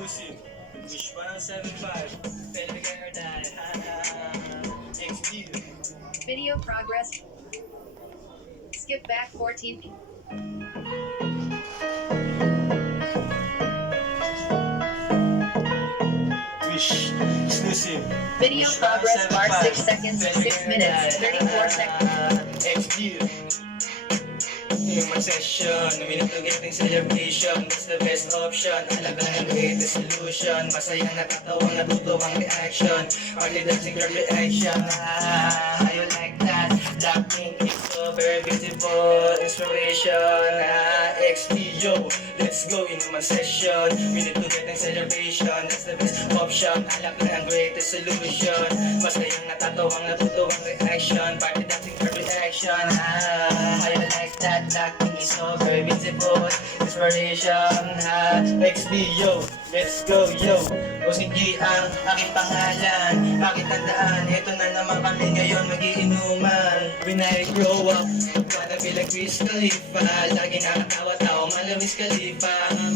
exclusive. Wish 175. Baby girl die. XB. Video progress. Skip back 14. Wish exclusive. Video Wish progress bar 6 175. seconds, Baby 6 girl minutes, die. 34 seconds. XB. Human session, minute to getting celebration. That's the best option. Alaga ng greatest solution. Masayang natatawang natutuwang reaction. Party dancing girl reaction. How you like that? Blackpink is so very beautiful. Inspiration. XP yo, let's go in human session. Minute to getting celebration. That's the best option. Alaga ng greatest solution. Masayang natatawang natutuwang reaction. Party dancing girl reaction. How you like that? Blackpink is so very beautiful. Inspiration, XB, yo, let's go, yo. OCG ang aking pangalan. Bakit tandaan, eto na naman kami ngayon magiinuman. When I grow up, wanna be like Wiz Khalifa. Lagi nakatawa tao, mala Wiz Khalifa.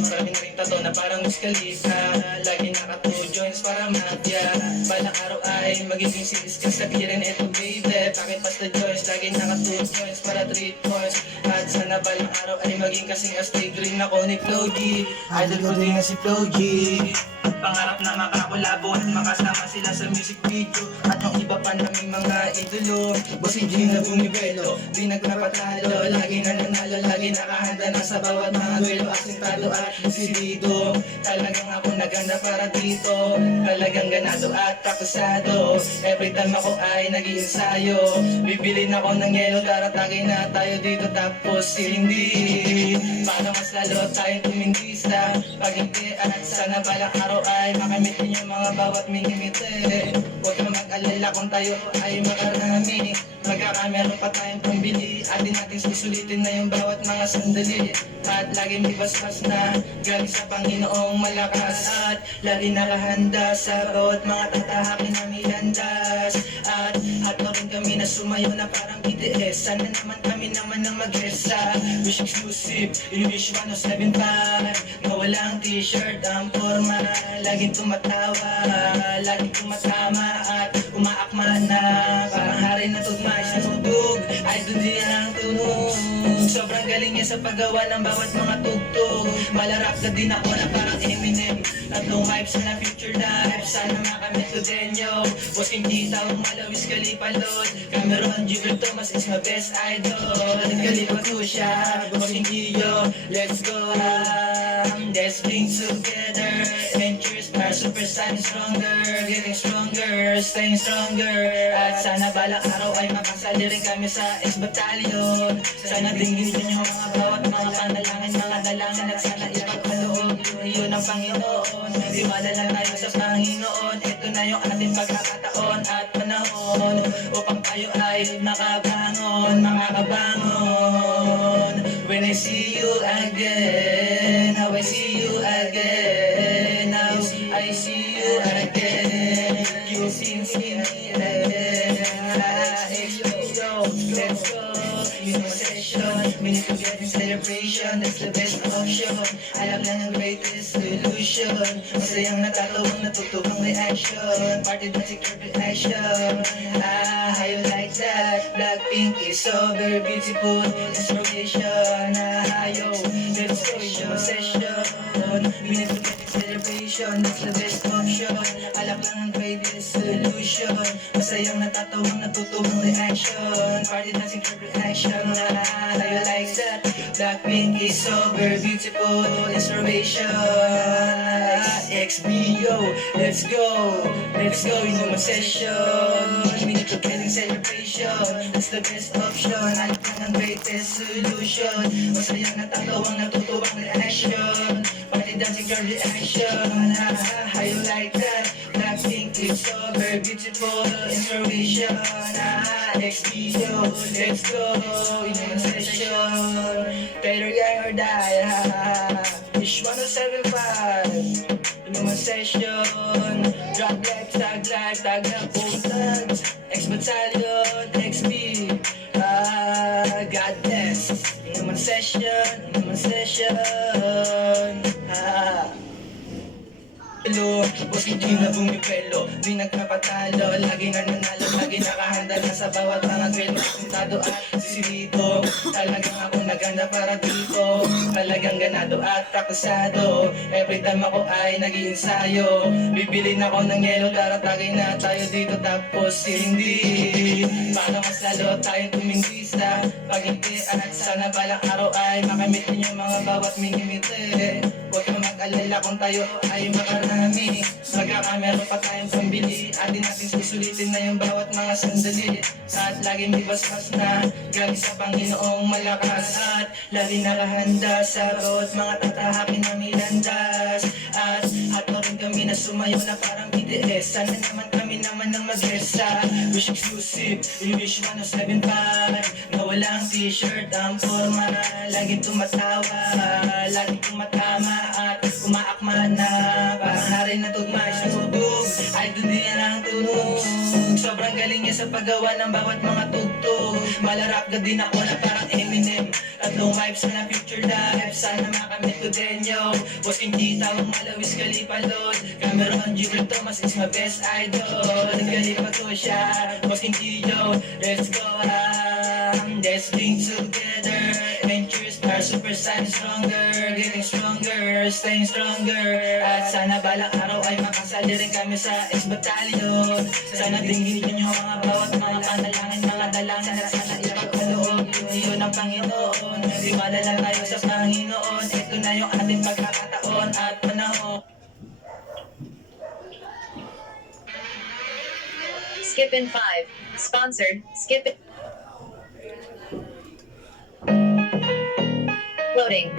Marami na rin tato na parang Wiz Khalifa. Lagi naka 2 joints para mafia. Balang araw ay magiging series ka sa kirin eto baby. Bakit basta joints, lagi naka 2 joints para 3 points. At sana balang araw ay maging kasing astig rin ako ni Flo G. Idol ko din na si Flo G. Pangarap na makakulabo at makasama sila sa music video. At yung iba pa naming mga idolo. Bossing G na bumibelo, di nagpapatalo. Lagi na nanalo, lagi nakahanda na sa bawat mga duelo. Asintado at decidido. Talagang ako naganda para dito. Talagang ganado at takusado. Every time ako ay nag-iinsayo, bibilin ako ng yelo, taratagay na tayo dito tapos hindi. Para mas lalo tayong tumindisa. Pag hindi at sana balang araw ay makamit din yung mga bawat minimite. Huwag na mag-alala kung tayo ay makarami. Magkakameron pa tayong pambili. Atin natin susulitin na yung bawat mga sandali. At laging ibasbas na galing sa Panginoong malakas. At lagi nakahanda sa bawat mga tatahakin na milandas. At rin kami na sumayo na parang BTS. Sana naman kami naman ang mag-esa. Wish exclusive, in Wish 175. Na walang t-shirt ang forma. Laging tumatawa, laging tumatama. At umaakma na parang hari na tugma. Sinutug, ay doon din ang tunog. Sobrang galing niya sa paggawa ng bawat mga tugtog. Malarap na din ako na parang Eminem. Tatlong vibes na future life. Sana makamit ko din yo. Bossing G, tawag malawis kalipalod. Cameron Gilbert Thomas is my best idol. Kalipad ko siya, Bossing G yo. Let's go, let's bring together. Ventures are super stand stronger. Getting stronger, staying stronger. At sana balang araw ay makasali rin kami sa X-Battalion. Sana tingin nyo yung mga bawat mga panalangin, mga dalangin. At sana ipagkaloob yun ang Panginoon. Iwala lang tayo sa Panginoon. Ito na yung ating pagkakataon at panahon upang tayo ay makabangon, makakabangon. When I see you again, how I see you again, now I see you again. You see me again. Let's go. Yung session, minute to get in celebration. That's the best option. Alam lang ang greatest solution. Masayang natatawang natutubang reaction. Party dancing crowd reaction. How you like that? Blackpink is so very beautiful. Inspiration. Yo, let's go yung session. Minute to get in celebration. That's the best option. Alam lang ang greatest solution. Masayang natatawang natutubang reaction. Party dancing crowd reaction. How you like that? Blackpink is so very beautiful. Inspiration. XB, yo, let's go. Let's go in my session. Minute to getting celebration. That's the best option. Alam lang ang greatest solution. Masayang natatawang natutuwang reaction. Party dancing girl reaction. How you like that? Blackpink is so very beautiful. Inspiration. XB, yo, let's go in my session. Better young or die. Wish 175. In my session. Drop life, tag na phone tags. X-Battalion, XB. God bless. In my session. idolo. Boss hindi na bumipelo, di nagpapatalo. Lagi nananalo, lagi nakahanda na sa bawat mga duelo. Sintado at sisilito, talagang ako naganda para dito. Talagang ganado at praktisado, every time ako ay nag-iinsayo. Bibilin ako ng yelo, taratagay na tayo dito tapos hindi. Para mas lalo tayong tumindista, pag hindi at sana balang araw ay makamit din yung mga bawat minimite. Huwag kang mag-alala kung tayo ay makarami, magkakameron pa tayong pambili. Atin natin susulitin na yung bawat mga sandali. At laging ibasbas na galing sa Panginoong malakas. At lagi nakahanda sa bawat mga tatahakin na milandas. At hato rin kami na sumayo na parang BTS. Sana naman kami naman ng mag-esa. Wish exclusive, you wish 107.5 na walang t-shirt ang forma. Laging tumatawa, laging tumatama at umaakma na parang hari na tugma. Sinubog, idol niya ng tunog. Sobrang galing niya sa paggawa ng bawat mga tugtog. Malarap ka din ako na parang Eminem. Tatlong vibes na future dive, sana makamit ko din yo. Boss King Tita, huwag malawis Khalifa Lord. Cameron Jibril Thomas is my best idol. Khalifa ko siya, Boss King Tio. Let's go let's drink together. Ventures are super sign stronger, getting stronger, staying stronger. At sana balang araw ay makasali rin kami sa X-Battalion. Sana tingin niyo mga bawat mga panalangin, mga dalangin at sana ipagkaloob yun ng Panginoon. Tiwala lang tayo sa Panginoon. Ito na yung ating pagkakataon at panahon. Skip in 5. Sponsored. Skip in. Loading.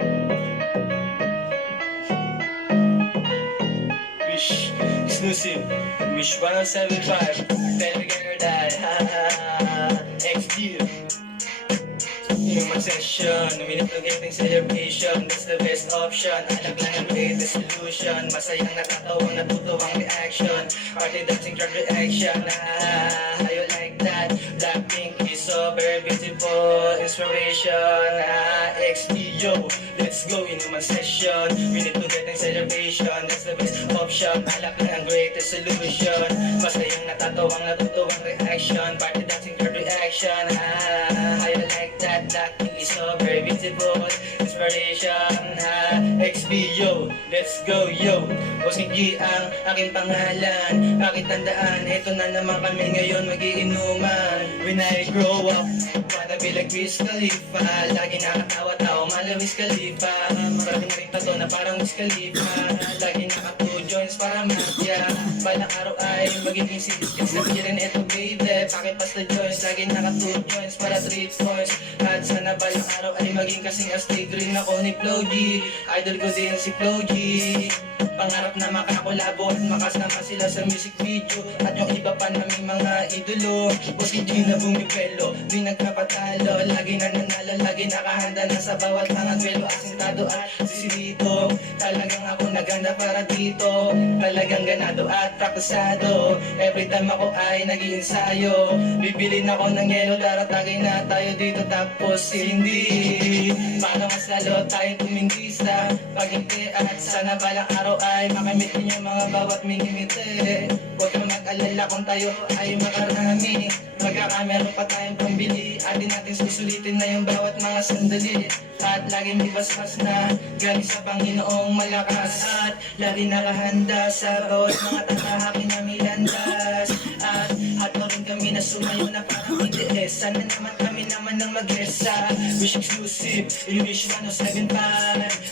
Wish exclusive, wish 107.5. Tell me girl that XG. Human session, no minute to getting celebration. That's the best option. Alam lang ang greatest solution. Masayang natatawang natutuwang reaction. Party dancing crowd reaction. How you like that? Blackpink is so very beautiful. Inspiration. XDO, let's go in human session. We need to getting celebration. That's the best option. Alam lang ang greatest solution. Masayang natatawang natutuwang reaction. Party dancing crowd reaction. How you like that? Blackpink is so very beautiful. Inspiration. XBO, let's go yo. Boss King G ang aking pangalan. Bakit tandaan, ito na naman kami ngayon magiinuman. When I grow up, wanna be like Wiz Khalifa. Lagi nakatawa tao, malawis Khalifa. Marami na rin tato na parang Wiz Khalifa. Lagi naka 2 joints para mafia. Balang araw ay magiging citizens na rin ito baby. Pakipas na joints, lagi naka 2 joints para 3 points. At sana balang araw ay maging kasing astig rin ako ni Flo G. Idol ko din si Flo G. Pangarap na makakolabo at makasama sila sa music video. At yung iba pa naming mga idolo. Boss King G na bumipelo, di nagpapatalo. Lagi nananalo, lagi nakahanda na sa bawat mga duelo. Asintado at sisilito, talagang ako naganda para dito. Talagang ganado at praktisado, every time ako ay nag-iinsayo. Bibilin ako ng yelo, taratagay na tayo dito tapos hindi. Para mas lalo tayong tumindista, pag hindi at sana balang araw ay makamit din yung mga bawat minimite. Huwag kang mag-alala kung tayo ay makarami, magkakameron pa tayong pambili. Atin natin susulitin na yung bawat mga sandali. At laging ibasbas na galing sa Panginoong malakas. At lagi nakahanda sa bawat mga tatahakin na milandas. At hato rin kami na sumayo na parang BTS. Sana naman kami naman ng mag-esa. Wish exclusive, you wish 107.5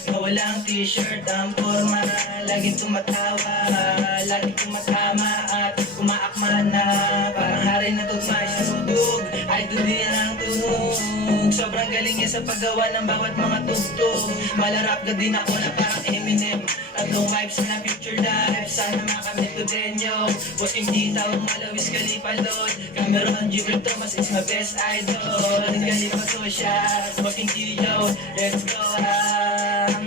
na walang t-shirt ang forma. Laging tumatawa, laging tumatama at umaakma na parang hari na tugma. Sinubog, idol niya ng tunog. Sobrang galing niya sa paggawa ng bawat mga tugtog. Malarap ka din ako na parang Eminem. Tatlong vibes na future dive, sana makamit ko din yo. Boss King Tita, huwag malawis Khalifa Lord. Cameron Jibril Thomas is my best idol. Khalifa ko siya, Boss King Tio. Let's go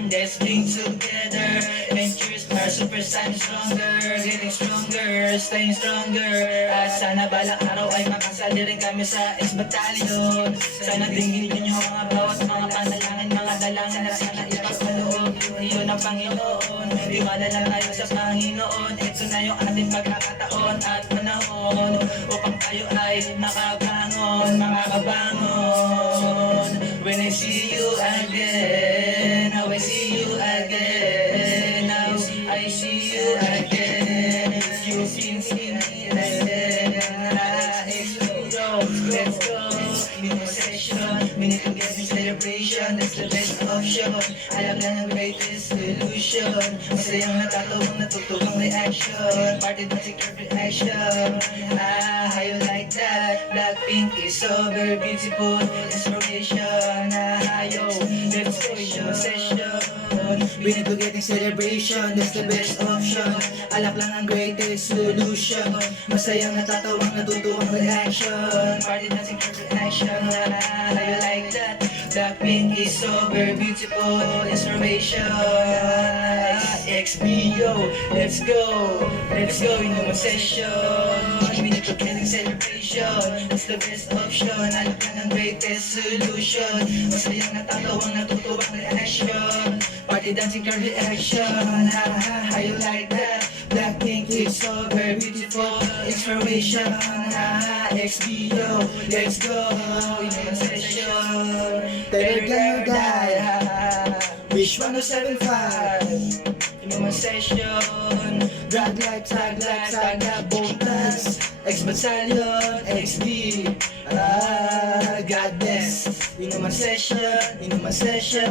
let's drink together. Ventures are super stronger, getting stronger, staying stronger. At sana balang araw ay makasali rin kami sa S-Battalion. Sana dinggin ninyo mga bawat mga panalangin, mga dalangin na sana ipagkaloob iyon ang Panginoon. Tiwala lang tayo sa Panginoon. Ito na yung ating pagkakataon at panahon upang tayo ay makabangon, makakabangon. When I see you again, now I see you again, now I see you again. You can see me again. Let's go. Minimum session, we need to get in celebration. That's the best option. Alam na ng greatest solution. Masayang natatawang natutulong reaction. Party dancing every action. How you like that? Blackpink is so very beautiful. Inspiration. Yo, let's go. Minimum session. We need to get in celebration. That's the best option. Alak lang ang greatest solution. Masayang natatawang natutuwang reaction. Party dancing every action. How you like that? Blackpink is so very beautiful. Inspiration. XBO, let's go. Let's go in the session. We need to get in celebration. That's the best option. Alak lang ang greatest solution. Masayang natatawang natutuwang reaction. Party dancing car reaction. How you like that? Blackpink is so very beautiful. Inspiration. XBO, let's go. In the session. Better than die. Wish 1075. In the session. Drag like, tag bonus. X-Battalion, XB. God bless. In the session.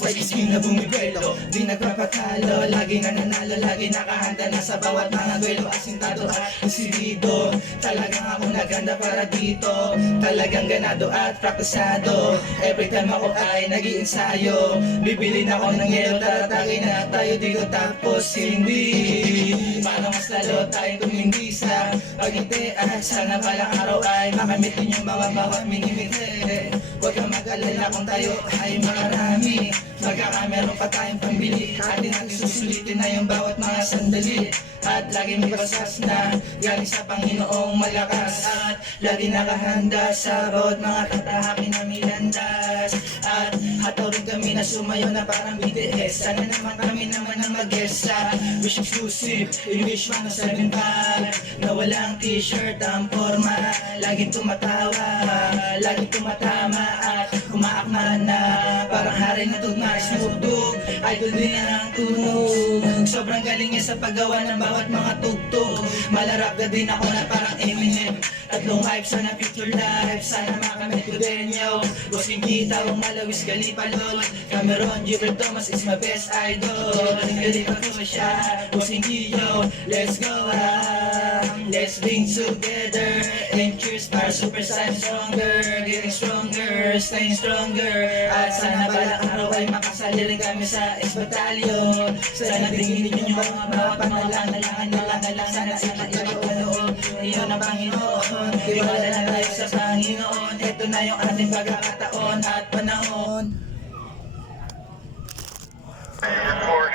Pag-isking na bumibelo, di nagpapatalo. Lagi nananalo, lagi nakahanda na sa bawat mga duelo. Asintado at desidido. Talagang ako naganda para dito. Talagang ganado at praktisado. Every time ako ay nag-iensayo. Bibili na ako ng yelo, taratagin na tayo dito tapos hindi. Para mas lalo tayo tumindi sa pag-ngiti. At sana balang araw ay makamit din yung mga bawat minimiti. Huwag kang mag-alala kung tayo ay makarami. Magkakameron pa tayong pambili. Atin natin susulitin na yung bawat mga sandali. At lagi may basas na galing sa Panginoong malakas. At lagi nakahanda sa bawat mga tatahakin na milandas. At hataw rin kami na sumayo na parang BTS. Sana naman kami naman ang mag-guest sa Wish Exclusive in Wish 1075. Na walang t-shirt ang forma. Laging tumatawa, laging tumatama. At umaakmaran na parang hari na tugma. Snoop Dogg, idol din ang tunog. Sobrang galing niya sa paggawa ng bawat mga tugtog. Malarap na din ako na parang Eminem. Tatlong hype, sana future life. Sana makamit ko din yo. Bossing kita, ang malawis galipalot. Cameron, Gilbert Thomas is my best idol. Galipal ko siya, bossing yo. Let's go let's bring together. And cheers para super stronger. Getting stronger, staying stronger. At sana balang araw ay makasali rin kami sa S-Battalion. Sana tingin ninyo yung mga bawat panalangin na sana ipagkaloob iyon ang Panginoon. Tiwala na tayo sa Panginoon. Ito na yung ating pagkakataon at panahon. Record.